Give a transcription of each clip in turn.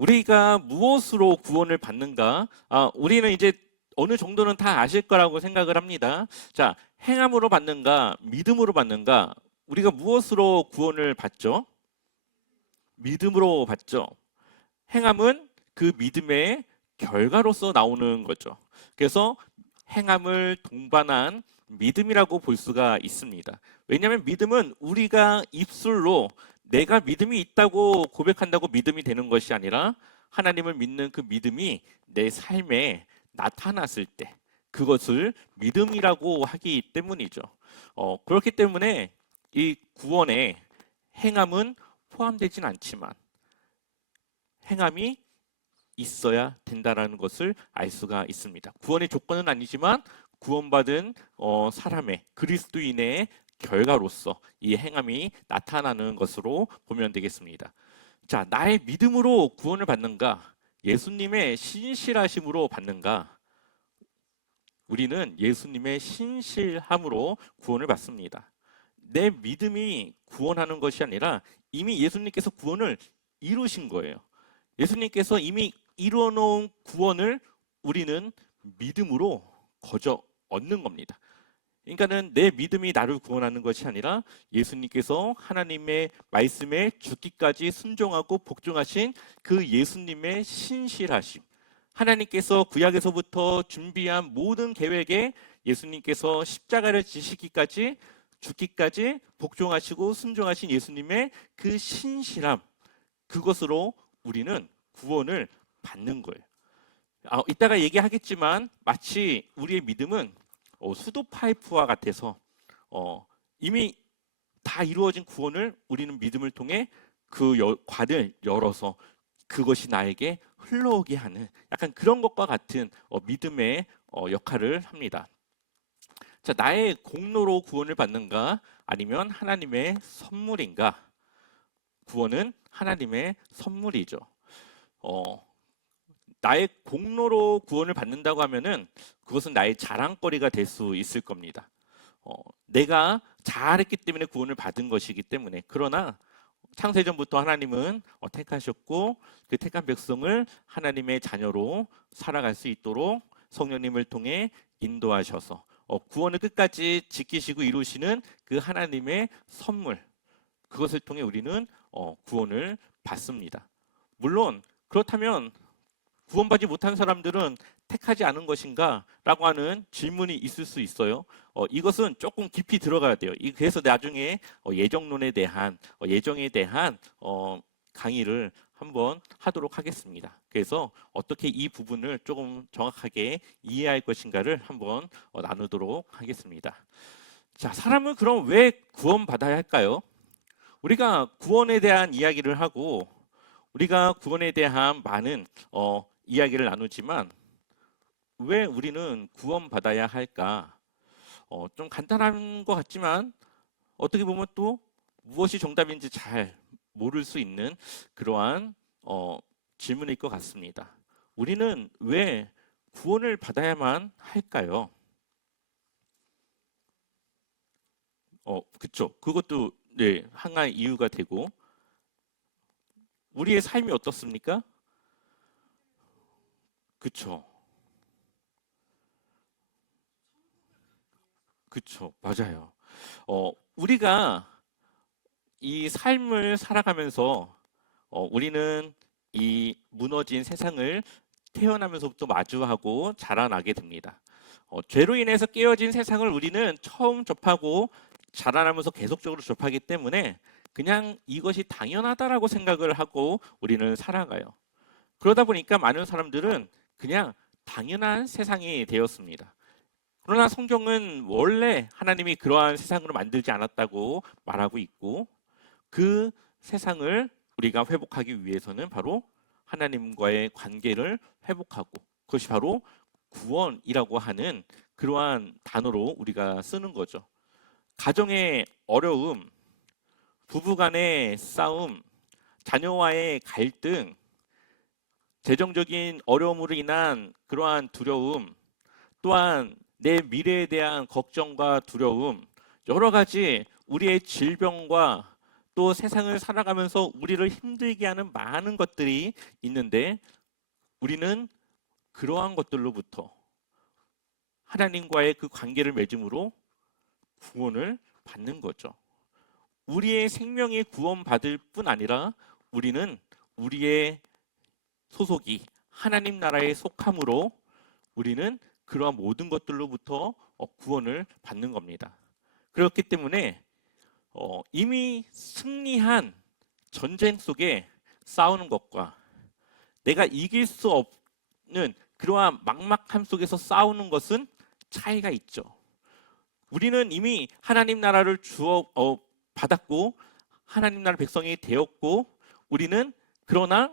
우리가 무엇으로 구원을 받는가? 우리는 이제 어느 정도는 다 아실 거라고 생각을 합니다. 자, 행함으로 받는가? 믿음으로 받는가? 우리가 무엇으로 구원을 받죠? 믿음으로 받죠. 행함은 그 믿음의 결과로서 나오는 거죠. 그래서 행함을 동반한 믿음이라고 볼 수가 있습니다. 왜냐하면 믿음은 우리가 입술로 내가 믿음이 있다고 고백한다고 믿음이 되는 것이 아니라 하나님을 믿는 그 믿음이 내 삶에 나타났을 때 그것을 믿음이라고 하기 때문이죠. 그렇기 때문에 이 구원에 행함은 포함되진 않지만 행함이 있어야 된다라는 것을 알 수가 있습니다. 구원의 조건은 아니지만 구원받은 사람의 그리스도인의 결과로서 이 행함이 나타나는 것으로 보면 되겠습니다. 자, 나의 믿음으로 구원을 받는가? 예수님의 신실하심으로 받는가? 우리는 예수님의 신실함으로 구원을 받습니다. 내 믿음이 구원하는 것이 아니라 이미 예수님께서 구원을 이루신 거예요. 예수님께서 이미 이루어 놓은 구원을 우리는 믿음으로 거저 얻는 겁니다. 그러니까는 내 믿음이 나를 구원하는 것이 아니라 예수님께서 하나님의 말씀에 죽기까지 순종하고 복종하신 그 예수님의 신실하심, 하나님께서 구약에서부터 준비한 모든 계획에 예수님께서 십자가를 지시기까지 죽기까지 복종하시고 순종하신 예수님의 그 신실함, 그것으로 우리는 구원을 받는 거예요. 이따가 얘기하겠지만 마치 우리의 믿음은 수도 파이프와 같아서 이미 다 이루어진 구원을 우리는 믿음을 통해 그 관을 열어서 그것이 나에게 흘러오게 하는 약간 그런 것과 같은 믿음의 역할을 합니다. 자, 나의 공로로 구원을 받는가 아니면 하나님의 선물인가? 구원은 하나님의 선물이죠. 나의 공로로 구원을 받는다고 하면은 그것은 나의 자랑거리가 될 수 있을 겁니다. 내가 잘했기 때문에 구원을 받은 것이기 때문에. 그러나 창세전부터 하나님은 택하셨고 그 택한 백성을 하나님의 자녀로 살아갈 수 있도록 성령님을 통해 인도하셔서 구원을 끝까지 지키시고 이루시는 그 하나님의 선물, 그것을 통해 우리는 구원을 받습니다. 물론 그렇다면 구원받지 못한 사람들은 택하지 않은 것인가? 라고 하는 질문이 있을 수 있어요. 이것은 조금 깊이 들어가야 돼요. 그래서 나중에 예정론에 대한 예정에 대한 강의를 한번 하도록 하겠습니다. 그래서 어떻게 이 부분을 조금 정확하게 이해할 것인가를 한번 나누도록 하겠습니다. 자, 사람은 그럼 왜 구원받아야 할까요? 우리가 구원에 대한 이야기를 하고 우리가 구원에 대한 많은 이야기를 나누지만 왜 우리는 구원받아야 할까? 좀 간단한 것 같지만 어떻게 보면 또 무엇이 정답인지 잘 모를 수 있는 그러한 질문일 것 같습니다. 우리는 왜 구원을 받아야만 할까요? 그쵸. 그것도 네, 하나의 이유가 되고 우리의 삶이 어떻습니까? 그쵸. 그쵸. 맞아요. 우리가 이 삶을 살아가면서 우리는 이 무너진 세상을 태어나면서부터 마주하고 자라나게 됩니다. 죄로 인해서 깨어진 세상을 우리는 처음 접하고 자라나면서 계속적으로 접하기 때문에 그냥 이것이 당연하다라고 생각을 하고 우리는 살아가요. 그러다 보니까 많은 사람들은 그냥 당연한 세상이 되었습니다. 그러나 성경은 원래 하나님이 그러한 세상으로 만들지 않았다고 말하고 있고 그 세상을 우리가 회복하기 위해서는 바로 하나님과의 관계를 회복하고 그것이 바로 구원이라고 하는 그러한 단어로 우리가 쓰는 거죠. 가정의 어려움, 부부간의 싸움, 자녀와의 갈등, 재정적인 어려움으로 인한 그러한 두려움, 또한 내 미래에 대한 걱정과 두려움, 여러 가지 우리의 질병과 또 세상을 살아가면서 우리를 힘들게 하는 많은 것들이 있는데 우리는 그러한 것들로부터 하나님과의 그 관계를 맺음으로 구원을 받는 거죠. 우리의 생명이 구원받을 뿐 아니라 우리는 우리의 소속이 하나님 나라에 속함으로 우리는 그러한 모든 것들로부터 구원을 받는 겁니다. 그렇기 때문에 이미 승리한 전쟁 속에 싸우는 것과 내가 이길 수 없는 그러한 막막함 속에서 싸우는 것은 차이가 있죠. 우리는 이미 하나님 나라를 받았고 하나님 나라 백성이 되었고 우리는 그러나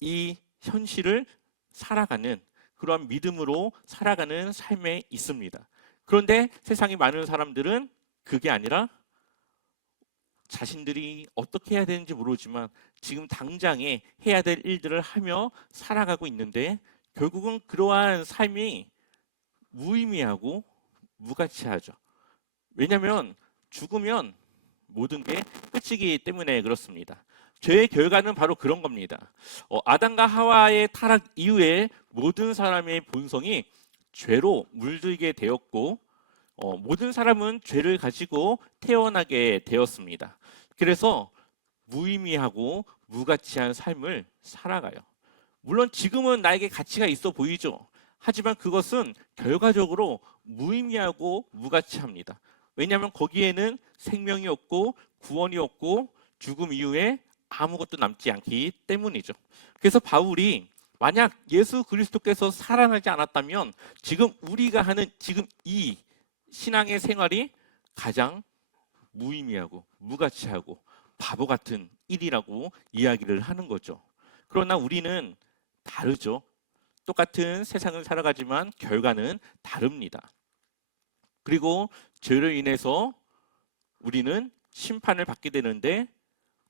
이 현실을 살아가는 그러한 믿음으로 살아가는 삶에 있습니다. 그런데 세상에 많은 사람들은 그게 아니라 자신들이 어떻게 해야 되는지 모르지만 지금 당장에 해야 될 일들을 하며 살아가고 있는데 결국은 그러한 삶이 무의미하고 무가치하죠. 왜냐하면 죽으면 모든 게 끝이기 때문에 그렇습니다. 죄의 결과는 바로 그런 겁니다. 아담과 하와의 타락 이후에 모든 사람의 본성이 죄로 물들게 되었고 모든 사람은 죄를 가지고 태어나게 되었습니다. 그래서 무의미하고 무가치한 삶을 살아가요. 물론 지금은 나에게 가치가 있어 보이죠. 하지만 그것은 결과적으로 무의미하고 무가치합니다. 왜냐하면 거기에는 생명이 없고 구원이 없고 죽음 이후에 아무것도 남지 않기 때문이죠. 그래서 바울이 만약 예수 그리스도께서 살아나지 않았다면 지금 우리가 하는 지금 이 신앙의 생활이 가장 무의미하고 무가치하고 바보 같은 일이라고 이야기를 하는 거죠. 그러나 우리는 다르죠. 똑같은 세상을 살아가지만 결과는 다릅니다. 그리고 죄로 인해서 우리는 심판을 받게 되는데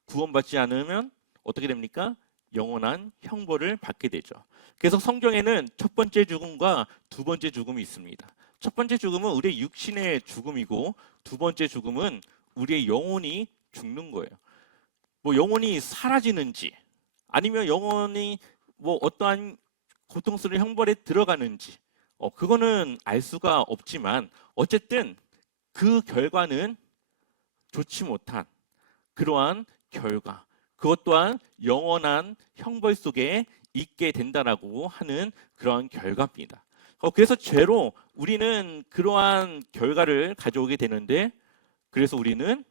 구원받지 않으면 어떻게 됩니까? 영원한 형벌을 받게 되죠. 그래서 성경에는 첫 번째 죽음과 두 번째 죽음이 있습니다. 첫 번째 죽음은 우리의 육신의 죽음이고 두 번째 죽음은 우리의 영혼이 죽는 거예요. 뭐 영혼이 사라지는지 아니면 영혼이 뭐 어떠한 고통스러운 형벌에 들어가는지 그거는 알 수가 없지만 어쨌든 그 결과는 좋지 못한 그러한 결과 그것 또한 영원한 형벌 속에 있게 된다라고 하는 그러한 결과입니다. 그래서 죄로 우리는 그러한 결과를 가져오게 되는데 그래서 우리는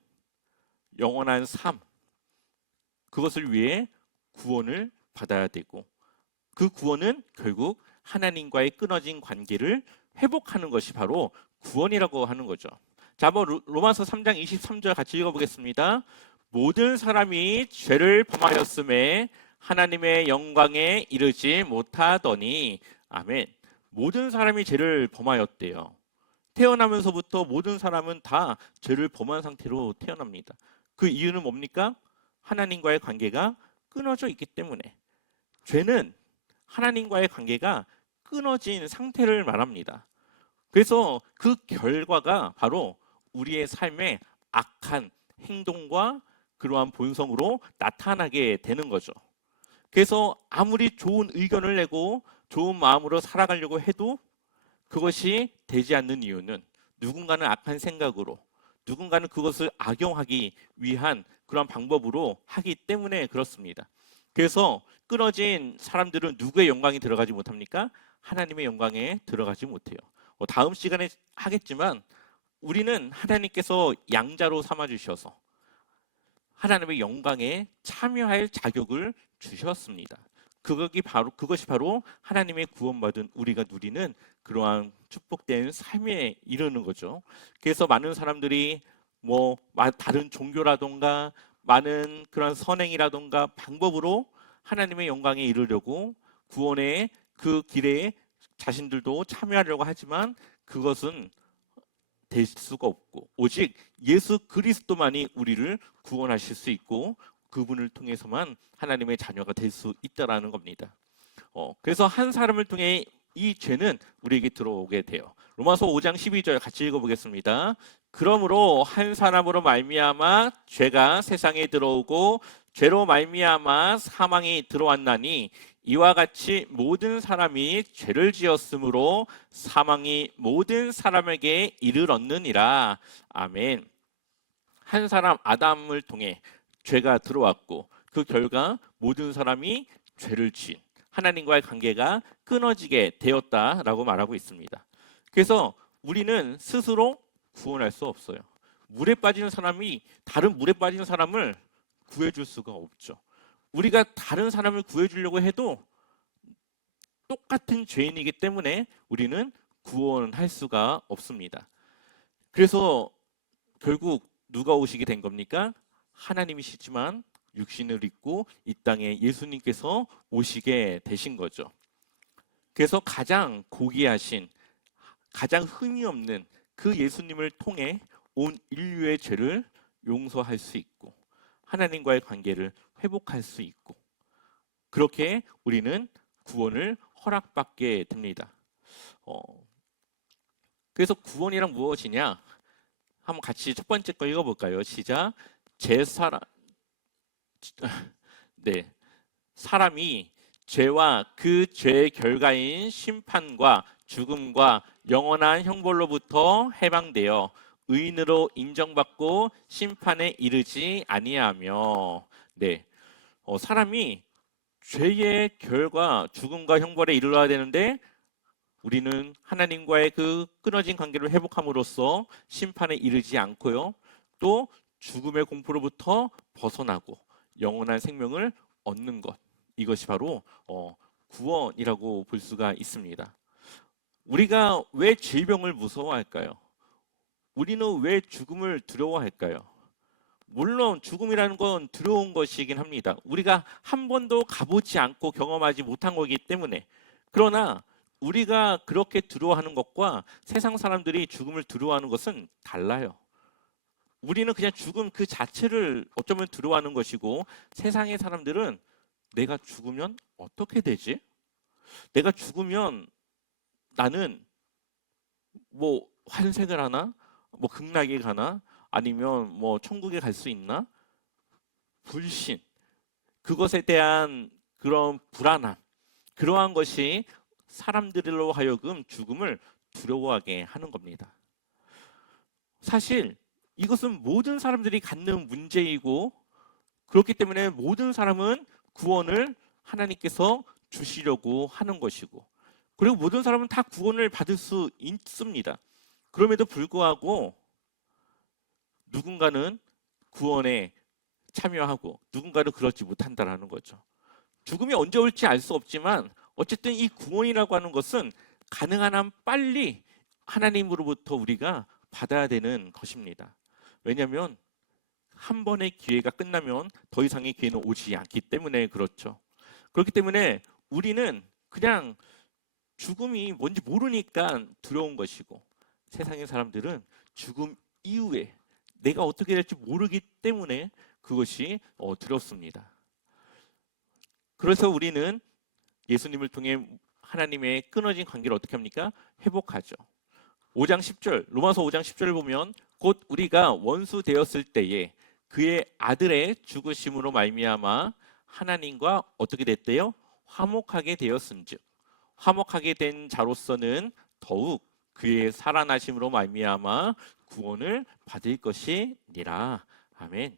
영원한 삶 그것을 위해 구원을 받아야 되고 그 구원은 결국 하나님과의 끊어진 관계를 회복하는 것이 바로 구원이라고 하는 거죠. 자, 한번 로마서 3장 23절 같이 읽어보겠습니다. 모든 사람이 죄를 범하였음에 하나님의 영광에 이르지 못하더니 아멘. 모든 사람이 죄를 범하였대요. 태어나면서부터 모든 사람은 다 죄를 범한 상태로 태어납니다. 그 이유는 뭡니까? 하나님과의 관계가 끊어져 있기 때문에. 죄는 하나님과의 관계가 끊어진 상태를 말합니다. 그래서 그 결과가 바로 우리의 삶의 악한 행동과 그러한 본성으로 나타나게 되는 거죠. 그래서 아무리 좋은 의견을 내고 좋은 마음으로 살아가려고 해도 그것이 되지 않는 이유는 누군가는 악한 생각으로 누군가는 그것을 악용하기 위한 그런 방법으로 하기 때문에 그렇습니다. 그래서 끊어진 사람들은 누구의 영광이 들어가지 못합니까? 하나님의 영광에 들어가지 못해요. 다음 시간에 하겠지만 우리는 하나님께서 양자로 삼아주셔서 하나님의 영광에 참여할 자격을 주셨습니다. 그것이 바로 하나님의 구원받은 우리가 누리는 그러한 축복된 삶에 이르는 거죠. 그래서 많은 사람들이 뭐 다른 종교라던가 많은 그런 선행이라던가 방법으로 하나님의 영광에 이르려고 구원의 그 길에 자신들도 참여하려고 하지만 그것은 될 수가 없고 오직 예수 그리스도만이 우리를 구원하실 수 있고 그분을 통해서만 하나님의 자녀가 될 수 있다라는 겁니다. 그래서 한 사람을 통해 이 죄는 우리에게 들어오게 돼요. 로마서 5장 12절 같이 읽어보겠습니다. 그러므로 한 사람으로 말미암아 죄가 세상에 들어오고 죄로 말미암아 사망이 들어왔나니 이와 같이 모든 사람이 죄를 지었으므로 사망이 모든 사람에게 이르렀느니라. 아멘. 한 사람 아담을 통해 죄가 들어왔고 그 결과 모든 사람이 죄를 지은 하나님과의 관계가 끊어지게 되었다라고 말하고 있습니다. 그래서 우리는 스스로 구원할 수 없어요. 물에 빠지는 사람이 다른 물에 빠지는 사람을 구해줄 수가 없죠. 우리가 다른 사람을 구해주려고 해도 똑같은 죄인이기 때문에 우리는 구원할 수가 없습니다. 그래서 결국 누가 오시게 된 겁니까? 하나님이시지만 육신을 입고 이 땅에 예수님께서 오시게 되신 거죠. 그래서 가장 고귀하신, 가장 흠이 없는 그 예수님을 통해 온 인류의 죄를 용서할 수 있고 하나님과의 관계를 회복할 수 있고 그렇게 우리는 구원을 허락받게 됩니다. 그래서 구원이란 무엇이냐? 한번 같이 첫 번째 거 읽어볼까요? 시작. 네, 사람이 죄와 그 죄의 결과인 심판과 죽음과 영원한 형벌로부터 해방되어 의인으로 인정받고 심판에 이르지 아니하며, 네, 사람이 죄의 결과 죽음과 형벌에 이르러야 되는데 우리는 하나님과의 그 끊어진 관계를 회복함으로써 심판에 이르지 않고요. 또 죽음의 공포로부터 벗어나고 영원한 생명을 얻는 것. 이것이 바로 구원이라고 볼 수가 있습니다. 우리가 왜 질병을 무서워할까요? 우리는 왜 죽음을 두려워할까요? 물론 죽음이라는 건 두려운 것이긴 합니다. 우리가 한 번도 가보지 않고 경험하지 못한 거기 때문에. 그러나 우리가 그렇게 두려워하는 것과 세상 사람들이 죽음을 두려워하는 것은 달라요. 우리는 그냥 죽음 그 자체를 어쩌면 두려워하는 것이고 세상의 사람들은 내가 죽으면 어떻게 되지? 내가 죽으면 나는 뭐 환생을 하나? 뭐 극락에 가나? 아니면 뭐 천국에 갈 수 있나? 불신, 그것에 대한 그런 불안함, 그러한 것이 사람들로 하여금 죽음을 두려워하게 하는 겁니다. 사실 이것은 모든 사람들이 갖는 문제이고 그렇기 때문에 모든 사람은 구원을 하나님께서 주시려고 하는 것이고 그리고 모든 사람은 다 구원을 받을 수 있습니다. 그럼에도 불구하고 누군가는 구원에 참여하고 누군가는 그렇지 못한다라는 거죠. 죽음이 언제 올지 알 수 없지만 어쨌든 이 구원이라고 하는 것은 가능한 한 빨리 하나님으로부터 우리가 받아야 되는 것입니다. 왜냐하면 한 번의 기회가 끝나면 더 이상의 기회는 오지 않기 때문에 그렇죠. 그렇기 때문에 우리는 그냥 죽음이 뭔지 모르니까 두려운 것이고 세상의 사람들은 죽음 이후에 내가 어떻게 될지 모르기 때문에 그것이 두렵습니다. 그래서 우리는 예수님을 통해 하나님의 끊어진 관계를 어떻게 합니까? 회복하죠. 5장 10절, 로마서 5장 10절을 보면 곧 우리가 원수 되었을 때에 그의 아들의 죽으심으로 말미암아 하나님과 어떻게 됐대요? 화목하게 되었은즉 화목하게 된 자로서는 더욱 그의 살아나심으로 말미암아 구원을 받을 것이니라. 아멘.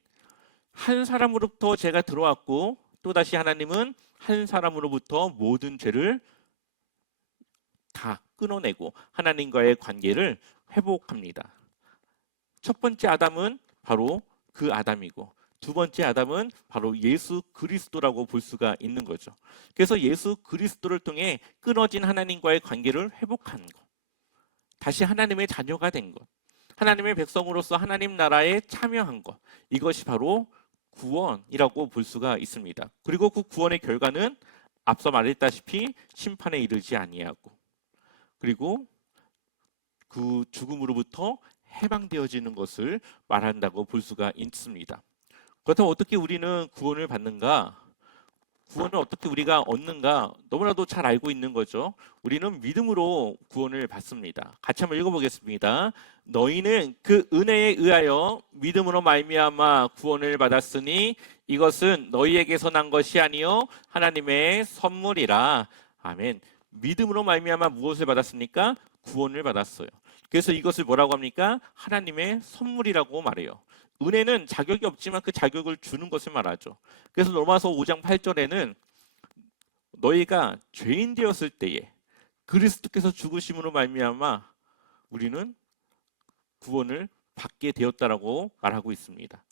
한 사람으로부터 죄가 들어왔고 또다시 하나님은 한 사람으로부터 모든 죄를 다 끊어내고 하나님과의 관계를 회복합니다. 첫 번째 아담은 바로 그 아담이고 두 번째 아담은 바로 예수 그리스도라고 볼 수가 있는 거죠. 그래서 예수 그리스도를 통해 끊어진 하나님과의 관계를 회복한 것, 다시 하나님의 자녀가 된 것, 하나님의 백성으로서 하나님 나라에 참여한 것, 이것이 바로 구원이라고 볼 수가 있습니다. 그리고 그 구원의 결과는 앞서 말했다시피 심판에 이르지 아니하고 그리고 그 죽음으로부터 해방되어지는 것을 말한다고 볼 수가 있습니다. 그렇다면 어떻게 우리는 구원을 받는가? 구원을 어떻게 우리가 얻는가 너무나도 잘 알고 있는 거죠. 우리는 믿음으로 구원을 받습니다. 같이 한번 읽어보겠습니다. 너희는 그 은혜에 의하여 믿음으로 말미암아 구원을 받았으니 이것은 너희에게서 난 것이 아니요 하나님의 선물이라. 아멘. 믿음으로 말미암아 무엇을 받았습니까? 구원을 받았어요. 그래서 이것을 뭐라고 합니까? 하나님의 선물이라고 말해요. 은혜는 자격이 없지만 그 자격을 주는 것을 말하죠. 그래서 로마서 5장 8절에는 너희가 죄인 되었을 때에 그리스도께서 죽으심으로 말미암아 우리는 구원을 받게 되었다라고 말하고 있습니다.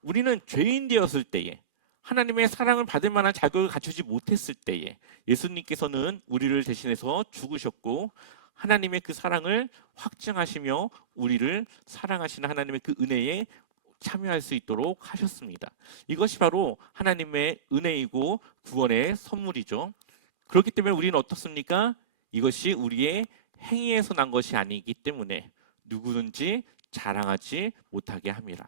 우리는 죄인 되었을 때에 하나님의 사랑을 받을 만한 자격을 갖추지 못했을 때에 예수님께서는 우리를 대신해서 죽으셨고 하나님의 그 사랑을 확증하시며 우리를 사랑하시는 하나님의 그 은혜에 참여할 수 있도록 하셨습니다. 이것이 바로 하나님의 은혜이고 구원의 선물이죠. 그렇기 때문에 우리는 어떻습니까? 이것이 우리의 행위에서 난 것이 아니기 때문에 누구든지 자랑하지 못하게 함이라.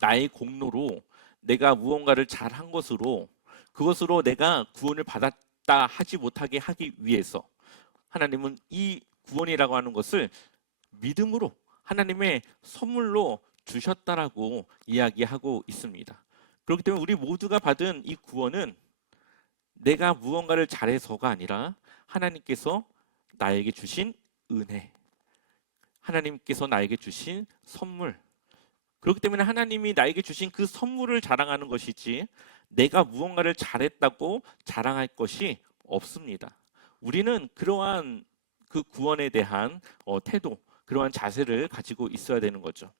나의 공로로 내가 무언가를 잘한 것으로 그것으로 내가 구원을 받았다 하지 못하게 하기 위해서 하나님은 이 구원이라고 하는 것을 믿음으로 하나님의 선물로 주셨다라고 이야기하고 있습니다. 그렇기 때문에 우리 모두가 받은 이 구원은 내가 무언가를 잘해서가 아니라 하나님께서 나에게 주신 은혜, 하나님께서 나에게 주신 선물. 그렇기 때문에 하나님이 나에게 주신 그 선물을 자랑하는 것이지 내가 무언가를 잘했다고 자랑할 것이 없습니다. 우리는 그러한 그 구원에 대한 태도, 그러한 자세를 가지고 있어야 되는 거죠.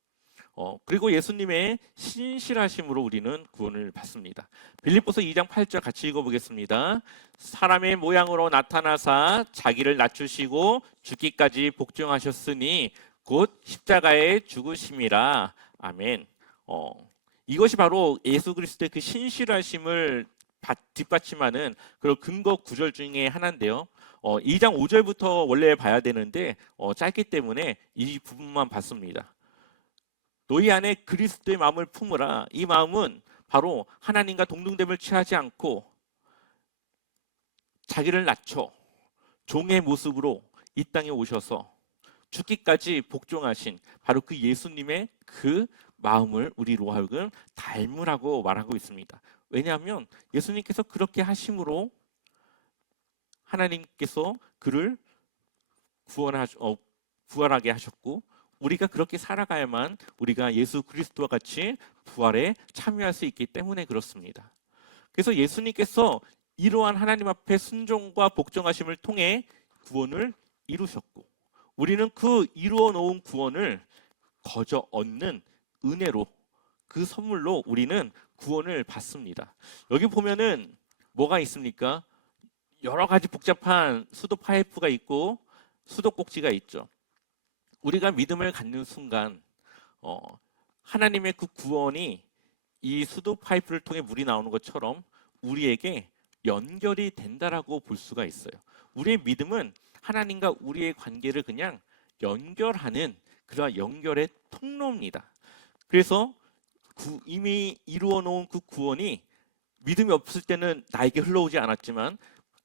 그리고 예수님의 신실하심으로 우리는 구원을 받습니다. 빌립보서 2장 8절 같이 읽어보겠습니다. 사람의 모양으로 나타나사 자기를 낮추시고 죽기까지 복종하셨으니 곧 십자가에 죽으심이라. 아멘. 이것이 바로 예수 그리스도의 그 신실하심을 뒷받침하는 그런 근거 구절 중에 하나인데요. 2장 5절부터 원래 봐야 되는데 짧기 때문에 이 부분만 봤습니다. 너희 안에 그리스도의 마음을 품으라. 이 마음은 바로 하나님과 동등됨을 취하지 않고 자기를 낮춰 종의 모습으로 이 땅에 오셔서 죽기까지 복종하신 바로 그 예수님의 그 마음을 우리로 하여금 닮으라고 말하고 있습니다. 왜냐하면 예수님께서 그렇게 하심으로 하나님께서 그를 부활하게 하셨고 우리가 그렇게 살아가야만 우리가 예수 그리스도와 같이 부활에 참여할 수 있기 때문에 그렇습니다. 그래서 예수님께서 이러한 하나님 앞에 순종과 복종하심을 통해 구원을 이루셨고 우리는 그 이루어 놓은 구원을 거저 얻는 은혜로 그 선물로 우리는 구원을 받습니다. 여기 보면은 뭐가 있습니까? 여러 가지 복잡한 수도 파이프가 있고 수도꼭지가 있죠. 우리가 믿음을 갖는 순간 하나님의 그 구원이 이 수도 파이프를 통해 물이 나오는 것처럼 우리에게 연결이 된다라고 볼 수가 있어요. 우리의 믿음은 하나님과 우리의 관계를 그냥 연결하는 그러한 연결의 통로입니다. 그래서 이미 이루어 놓은 그 구원이 믿음이 없을 때는 나에게 흘러오지 않았지만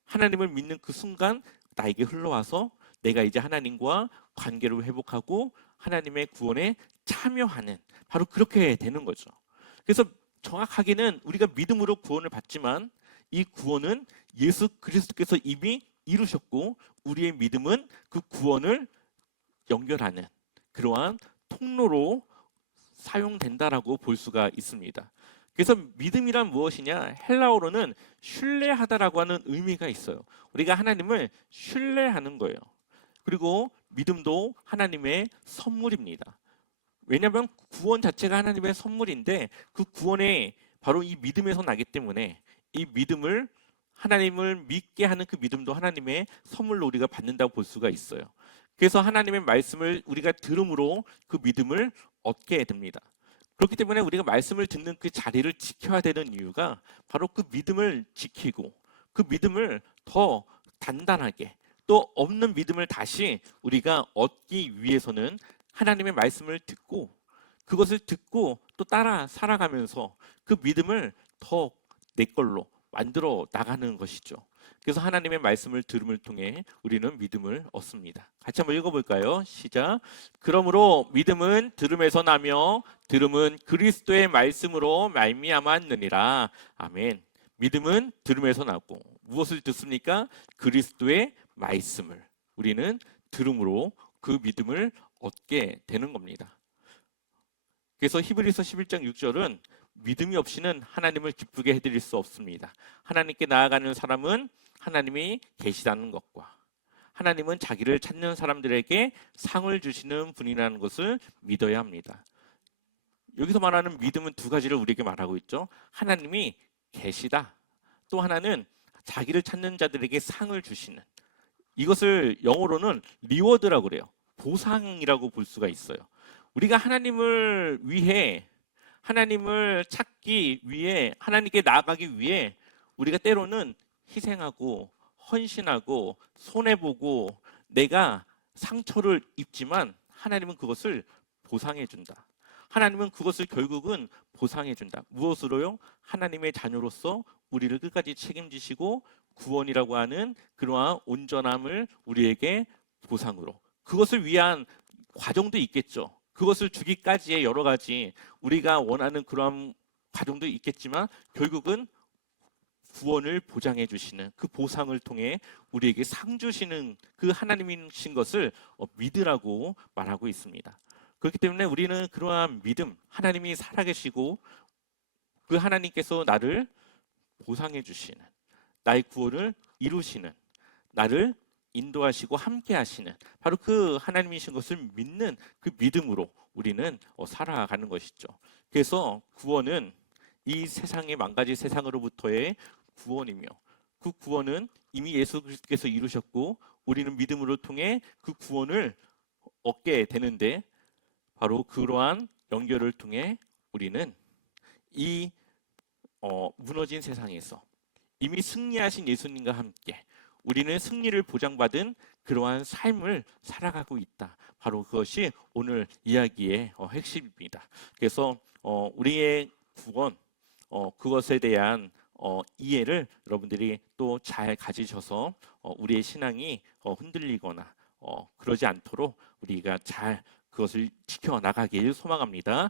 하나님을 믿는 그 순간 나에게 흘러와서 내가 이제 하나님과 관계를 회복하고 하나님의 구원에 참여하는 바로 그렇게 되는 거죠. 그래서 정확하게는 우리가 믿음으로 구원을 받지만 이 구원은 예수 그리스도께서 이미 이루셨고 우리의 믿음은 그 구원을 연결하는 그러한 통로로 사용된다라고 볼 수가 있습니다. 그래서 믿음이란 무엇이냐? 헬라어로는 신뢰하다라고 하는 의미가 있어요. 우리가 하나님을 신뢰하는 거예요. 그리고 믿음도 하나님의 선물입니다. 왜냐하면 구원 자체가 하나님의 선물인데 그 구원에 바로 이 믿음에서 나기 때문에 이 믿음을 하나님을 믿게 하는 그 믿음도 하나님의 선물로 우리가 받는다고 볼 수가 있어요. 그래서 하나님의 말씀을 우리가 들음으로 그 믿음을 얻게 됩니다. 그렇기 때문에 우리가 말씀을 듣는 그 자리를 지켜야 되는 이유가 바로 그 믿음을 지키고 그 믿음을 더 단단하게 또 없는 믿음을 다시 우리가 얻기 위해서는 하나님의 말씀을 듣고 그것을 듣고 또 따라 살아가면서 그 믿음을 더 내 걸로 만들어 나가는 것이죠. 그래서 하나님의 말씀을 들음을 통해 우리는 믿음을 얻습니다. 같이 한번 읽어볼까요? 시작. 그러므로 믿음은 들음에서 나며 들음은 그리스도의 말씀으로 말미암았느니라. 아멘. 믿음은 들음에서 나고 무엇을 듣습니까? 그리스도의 말씀을 우리는 들음으로 그 믿음을 얻게 되는 겁니다. 그래서 히브리서 11장 6절은 믿음이 없이는 하나님을 기쁘게 해드릴 수 없습니다. 하나님께 나아가는 사람은 하나님이 계시다는 것과 하나님은 자기를 찾는 사람들에게 상을 주시는 분이라는 것을 믿어야 합니다. 여기서 말하는 믿음은 두 가지를 우리에게 말하고 있죠. 하나님이 계시다. 또 하나는 자기를 찾는 자들에게 상을 주시는, 이것을 영어로는 리워드라고 그래요. 보상이라고 볼 수가 있어요. 우리가 하나님을 위해, 하나님을 찾기 위해, 하나님께 나아가기 위해 우리가 때로는 희생하고 헌신하고 손해보고 내가 상처를 입지만 하나님은 그것을 보상해 준다. 하나님은 그것을 결국은 보상해 준다. 무엇으로요? 하나님의 자녀로서 우리를 끝까지 책임지시고 구원이라고 하는 그러한 온전함을 우리에게 보상으로, 그것을 위한 과정도 있겠죠. 그것을 주기까지의 여러 가지 우리가 원하는 그러한 과정도 있겠지만 결국은 구원을 보장해 주시는 그 보상을 통해 우리에게 상 주시는 그 하나님이신 것을 믿으라고 말하고 있습니다. 그렇기 때문에 우리는 그러한 믿음, 하나님이 살아계시고 그 하나님께서 나를 보상해 주시는, 나의 구원을 이루시는, 나를 인도하시고 함께 하시는 바로 그 하나님이신 것을 믿는 그 믿음으로 우리는 살아가는 것이죠. 그래서 구원은 이 세상의 망가진 세상으로부터의 구원이며 그 구원은 이미 예수 그리스도께서 이루셨고 우리는 믿음으로 통해 그 구원을 얻게 되는데 바로 그러한 연결을 통해 우리는 이 무너진 세상에서 이미 승리하신 예수님과 함께 우리는 승리를 보장받은 그러한 삶을 살아가고 있다. 바로 그것이 오늘 이야기의 핵심입니다. 그래서 우리의 구원, 그것에 대한 이해를 여러분들이 또 잘 가지셔서 우리의 신앙이 흔들리거나 그러지 않도록 우리가 잘 그것을 지켜나가길 소망합니다.